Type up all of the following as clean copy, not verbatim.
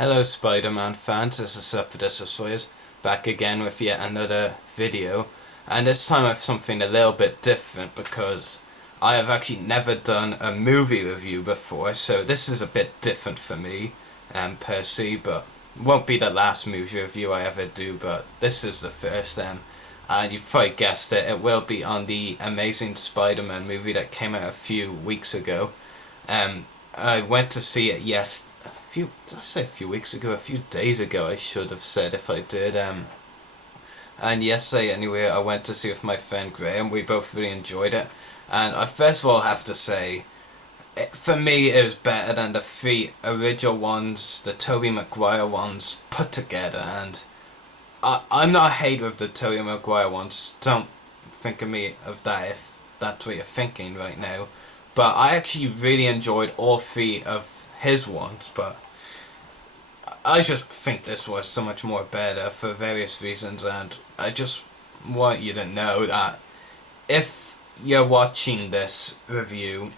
Hello Spider-Man fans, this is Destroyers, back again with yet another video, and this time with something a little bit different because I have actually never done a movie review before, so this is a bit different for me, per se, but won't be the last movie review I ever do, but this is the first, and you've probably guessed it, it will be on the Amazing Spider-Man movie that came out a few weeks ago. I went to see it, yes, did I say a few weeks ago? A few days ago, I should have said if I did. And yesterday, anyway, I went to see it with my friend Graham. We both really enjoyed it. And I first of all have to say, for me, it was better than the three original ones, the Tobey Maguire ones, put together. And I'm not a hater of the Tobey Maguire ones. Don't think of me of that if that's what you're thinking right now. But I actually really enjoyed all three of his ones, but I just think this was so much more better for various reasons, and I just want you to know that if you're watching this review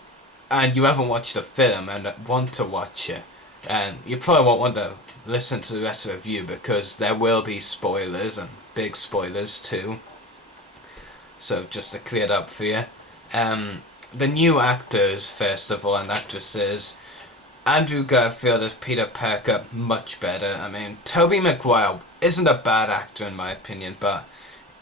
and you haven't watched the film and want to watch it, and you probably won't want to listen to the rest of the review because there will be spoilers and big spoilers too. So just to clear it up for you, the new actors first of all and actresses. Andrew Garfield as Peter Parker, much better. I mean, Tobey Maguire isn't a bad actor in my opinion, but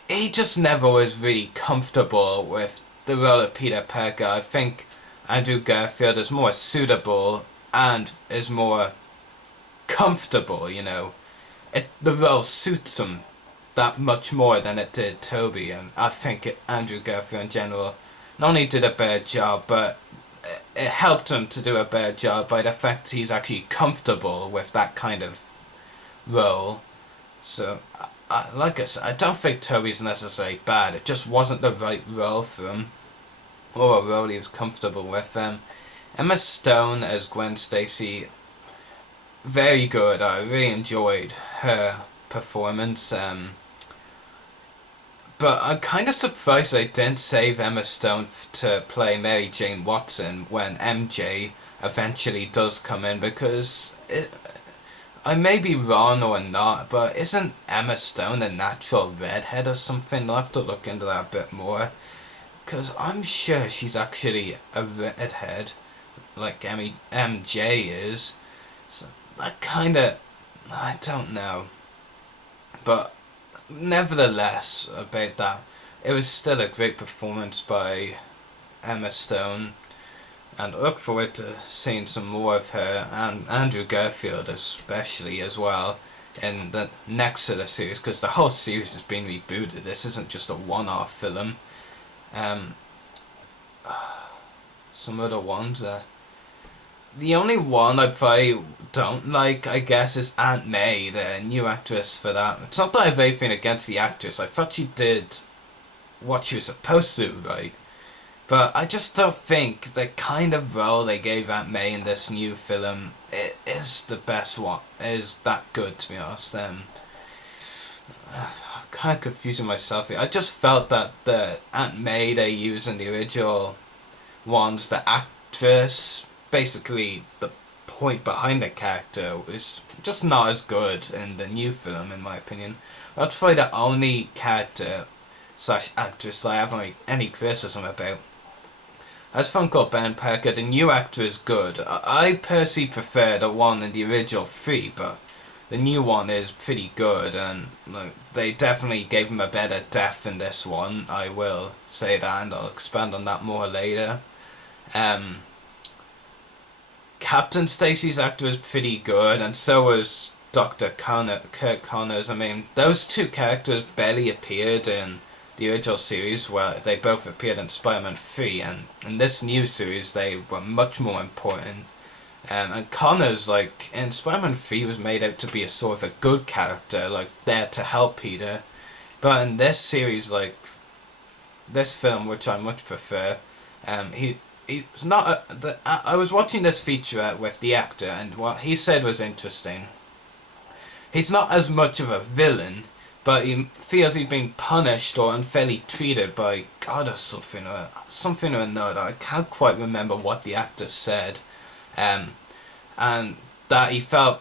he just never was really comfortable with the role of Peter Parker. I think Andrew Garfield is more suitable and is more comfortable, you know. The role suits him that much more than it did Tobey, and I think Andrew Garfield in general not only did a better job, but it helped him to do a better job by the fact he's actually comfortable with that kind of role. So, like I said, I don't think Tobey's necessarily bad. It just wasn't the right role for him, or a role he was comfortable with. Emma Stone as Gwen Stacy, very good. I really enjoyed her performance. But I'm kind of surprised they didn't save Emma Stone to play Mary Jane Watson when MJ eventually does come in, because I may be wrong or not, but isn't Emma Stone a natural redhead or something? I'll have to look into that a bit more, because I'm sure she's actually a redhead, like MJ is. So that kind of, I don't know. But nevertheless, about that, it was still a great performance by Emma Stone, and I look forward to seeing some more of her, and Andrew Garfield especially as well, in the next of the series, because the whole series has been rebooted. This isn't just a one-off film. Some other ones, the only one I probably don't like, I guess, is Aunt May, the new actress for that. It's not that I have anything against the actress. I thought she did what she was supposed to, right? But I just don't think the kind of role they gave Aunt May in this new film is the best one. Is that good, to be honest. I'm kind of confusing myself here. I just felt that the Aunt May they used in the original ones, the actress, basically the point behind the character, is just not as good in the new film, in my opinion. That's probably the only character slash actress that I have any criticism about. As a film called Ben Parker, the new actor is good. I personally prefer the one in the original three, but the new one is pretty good, and they definitely gave him a better death in this one. I will say that, and I'll expand on that more later. Captain Stacy's actor was pretty good, and so was Dr. Kirk Connors. I mean, those two characters barely appeared in the original series, where they both appeared in Spider-Man 3, and in this new series they were much more important. And Connors, like, in Spider-Man 3 was made out to be a sort of a good character, like, there to help Peter. But in this series, like, this film, which I much prefer, he's not I was watching this featurette with the actor, and what he said was interesting. He's not as much of a villain, but he feels he's been punished or unfairly treated by God or something or another. I can't quite remember what the actor said, and that he felt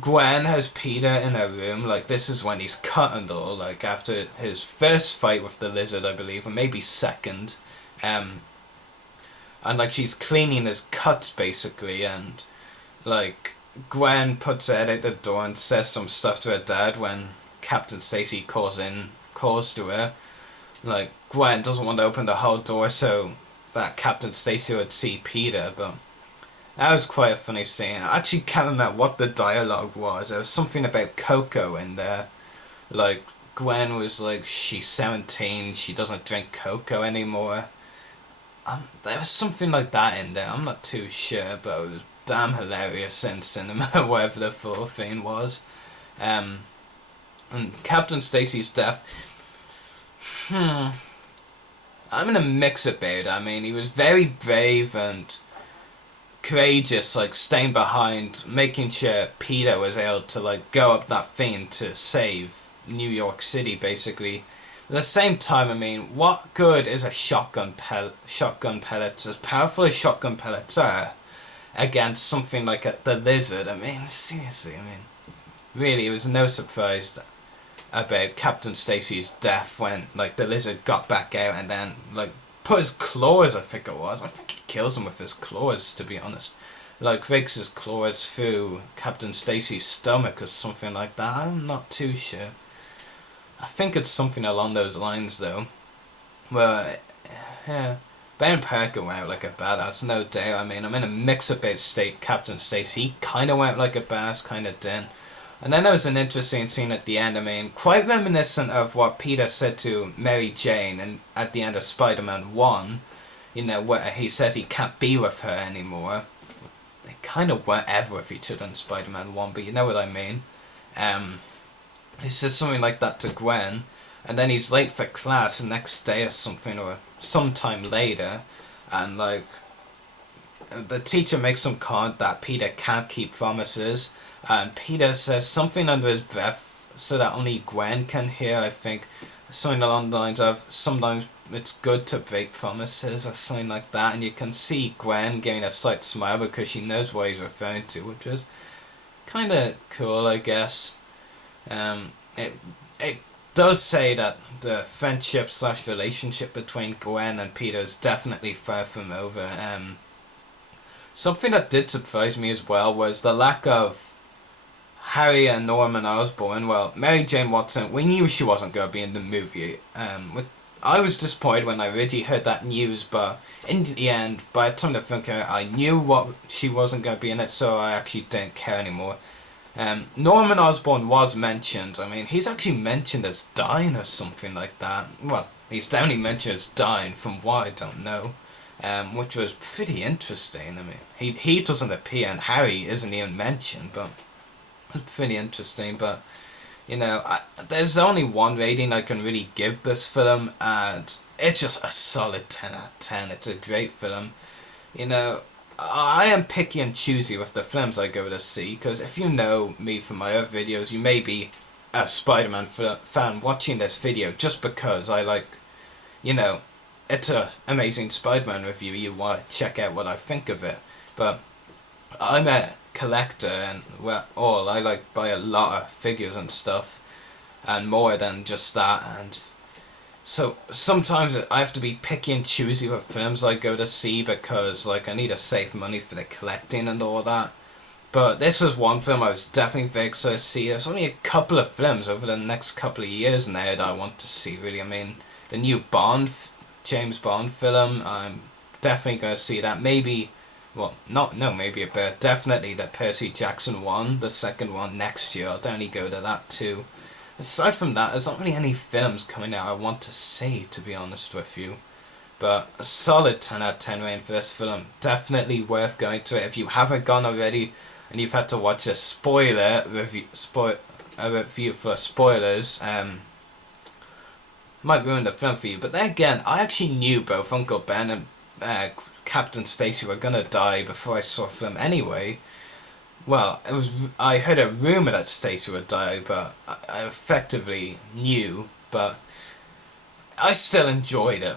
Gwen has Peter in her room, like this is when he's cut and all, like after his first fight with the lizard, I believe, or maybe second. Um, and like she's cleaning his cuts basically, and like Gwen puts her head out the door and says some stuff to her dad when Captain Stacy calls to her. Like Gwen doesn't want to open the whole door so that Captain Stacy would see Peter, but that was quite a funny scene. I actually can't remember what the dialogue was. There was something about cocoa in there. Like Gwen was like, she's 17, she doesn't drink cocoa anymore. There was something like that in there. I'm not too sure, but it was damn hilarious in cinema, whatever the full thing was. And Captain Stacy's death. I'm in a mix about it. I mean, he was very brave and courageous, like staying behind, making sure Peter was able to like go up that thing to save New York City, basically. At the same time, I mean, what good is a shotgun pellets, as powerful as shotgun pellets are, against something like the lizard? I mean, seriously, I mean, really, it was no surprise about Captain Stacy's death when like the lizard got back out and then like put his claws, I think it was. I think he kills him with his claws, to be honest. Like rakes his claws through Captain Stacy's stomach or something like that. I'm not too sure. I think it's something along those lines though. Well, yeah. Ben Parker went out like a badass, no doubt. I mean, I'm in a mix about Captain Stacy. He kind of went like a badass, kind of didn't. And then there was an interesting scene at the end, I mean, quite reminiscent of what Peter said to Mary Jane and at the end of Spider-Man 1, you know, where he says he can't be with her anymore. They kind of weren't ever with each other in Spider-Man 1, but you know what I mean. He says something like that to Gwen, and then he's late for class the next day or something, or sometime later, and like, the teacher makes some comment that Peter can't keep promises, and Peter says something under his breath so that only Gwen can hear, I think. Something along the lines of, sometimes it's good to break promises, or something like that. And you can see Gwen getting a slight smile because she knows what he's referring to, which was kind of cool, I guess. It does say that the friendship / relationship between Gwen and Peter is definitely far from over. Something that did surprise me as well was the lack of Harry and Norman Osborn. Well, Mary Jane Watson, we knew she wasn't going to be in the movie. I was disappointed when I originally heard that news, but in the end, by the time the film came out, I knew she wasn't going to be in it, so I actually didn't care anymore. Norman Osborn was mentioned. I mean, he's actually mentioned as dying or something like that. Well, he's definitely mentioned as dying from what I don't know. Which was pretty interesting. I mean, he doesn't appear, and Harry isn't even mentioned, but it's pretty interesting. But you know, there's only one rating I can really give this film, and it's just a solid 10 out of 10. It's a great film. You know, I am picky and choosy with the films I go to see, because if you know me from my other videos, you may be a Spider-Man fan watching this video just because I like, you know, it's an amazing Spider-Man review, you want to check out what I think of it. But I'm a collector, and I like buy a lot of figures and stuff, and more than just that, and so sometimes I have to be picky and choosy with films I go to see because like I need to save money for the collecting and all that. But this was one film I was definitely very excited to see. There's only a couple of films over the next couple of years now that I want to see, really. I mean, the new James Bond film, I'm definitely going to see that. Maybe, well, but definitely the Percy Jackson one, the second one next year. I'll definitely go to that too. Aside from that, there's not really any films coming out I want to see, to be honest with you. But a solid 10 out of 10 rating for this film. Definitely worth going to it. If you haven't gone already and you've had to watch a review for spoilers, might ruin the film for you. But then again, I actually knew both Uncle Ben and Captain Stacy were gonna die before I saw the film anyway. Well, I heard a rumour that Stacy would die, but I effectively knew, but I still enjoyed it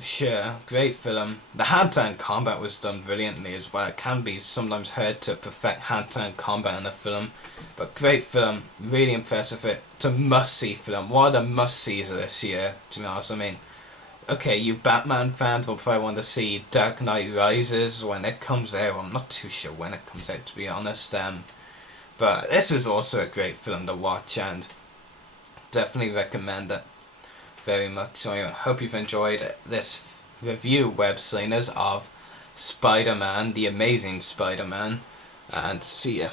Sure, great film. The hand-to-hand combat was done brilliantly as well. It can be sometimes hard to perfect hand-to-hand combat in a film, but great film, really impressive. It's a must-see film. One of the must-sees of this year, to be honest. I mean, okay, you Batman fans will probably want to see Dark Knight Rises when it comes out. I'm not too sure when it comes out, to be honest. But this is also a great film to watch, and definitely recommend it very much. So I hope you've enjoyed this review, web slingers, of Spider-Man, the Amazing Spider-Man, and see ya.